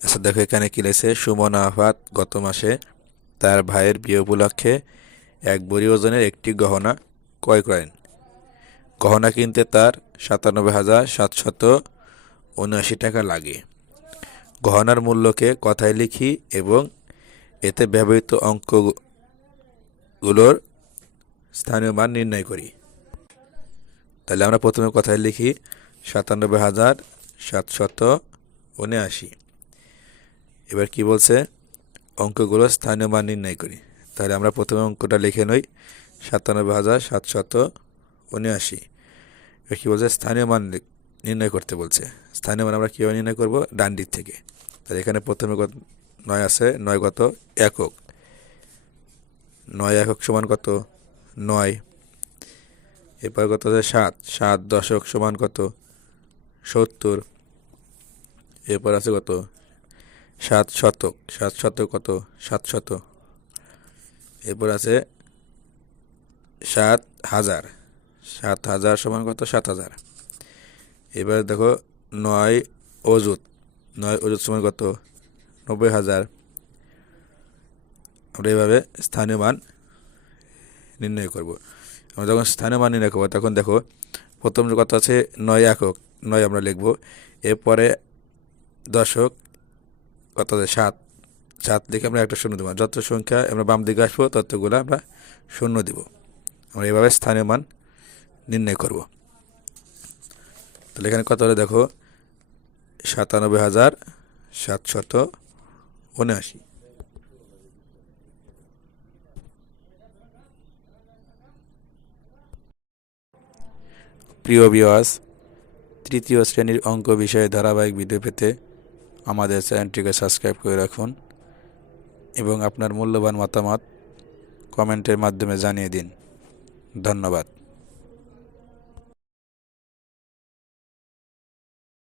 আচ্ছা দেখো এখানে কি লেগেছে সুমন আহ্বাদ গত মাসে তার ভাইয়ের বিয়ে উপলক্ষে এক বড়ি ওজনের একটি গহনা ক্রয় করেন। গহনা কিনতে তার সাতানব্বই হাজার সাতশত উনআশি টাকা লাগে। গহনার মূল্যকে কথায় লিখি এবং এতে ব্যবহৃত অঙ্কগুলোর স্থানীয় মান নির্ণয় করি। তাহলে আমরা প্রথমে কথায় লিখি সাতানব্বই হাজার সাতশত উনআশি। এবার কি বলছে? অঙ্কগুলো স্থানীয় মান নির্ণয় করি। তাহলে আমরা প্রথমে অঙ্কটা লিখে নই। সাতানব্বই হাজার সাতশত উনআশি। এবার কী বলছে? স্থানীয় মান নির্ণয় করতে বলছে। স্থানীয় মান আমরা কীভাবে নির্ণয় করব? ডান থেকে। তাহলে এখানে প্রথমে নয় আছে, নয় কত? একক। নয় একক সমান কত? নয়। এরপর কত আছে? সাত। সাত দশক সমান কত? সত্তর। এরপর আছে কত? সাত শতক সাত শতক কত? সাত শত এরপর আছে সাত হাজার। সাত হাজার সমান কত? সাত হাজার। এবার দেখো নয় অজুত নয় অজুত সমান কত? নব্বই হাজার। আমরা এইভাবে স্থানীয় মান নির্ণয় করব। আমরা যখন স্থানীয় মান নির্ণয় করব, তখন দেখো প্রথম কথা আছে নয় একক। নয় আমরা লিখব। এরপরে দশক আছে সাত সাত লিখে আমরা একটা শূন্য দেবো। যত সংখ্যা আমরা বাম দিকে আসব, ততগুলো আমরা শূন্য দিব। আমরা এভাবে স্থানীয় মান নির্ণয় করব। তাহলে এখানে কত হলে দেখো? সাতানব্বই হাজার সাতশত উনআশি। প্রিয় বিওয়াস তৃতীয় শ্রেণির অঙ্ক বিষয়ে ধারাবাহিক ভিডিও পেতে আমাদের চ্যানেলটিকে সাবস্ক্রাইব করে রাখুন এবং আপনার মূল্যবান মতামত কমেন্টের মাধ্যমে জানিয়ে দিন। ধন্যবাদ।